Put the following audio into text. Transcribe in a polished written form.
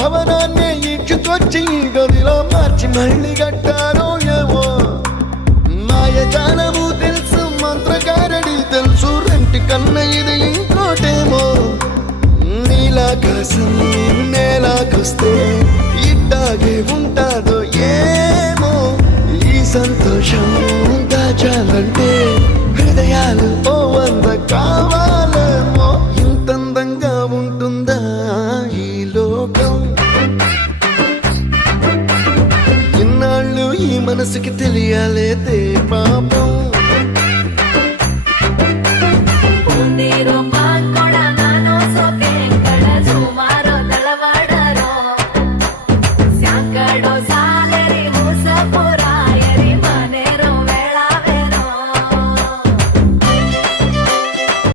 భవనాన్ని ఈడ్చుకొచ్చి గదిలో మార్చి మళ్ళీ కట్టారో ఏమో మాయజాలము తెలుసు మంత్రకారడి తెలుసు రెంటి కన్న ఇది ఇంకోటేమో నీలాకాశం నేలాకొస్తే ఇట్టాగే ఉంటాదో ఏమో ఈ సంతోషం దాచాలంటే హృదయాలు ఓ 100 కావాలేమో ఇంతందంగా ఉంటుందా ఈ లోకం ఇన్నాళ్ళు ఈ మనసుకి తెలియాలే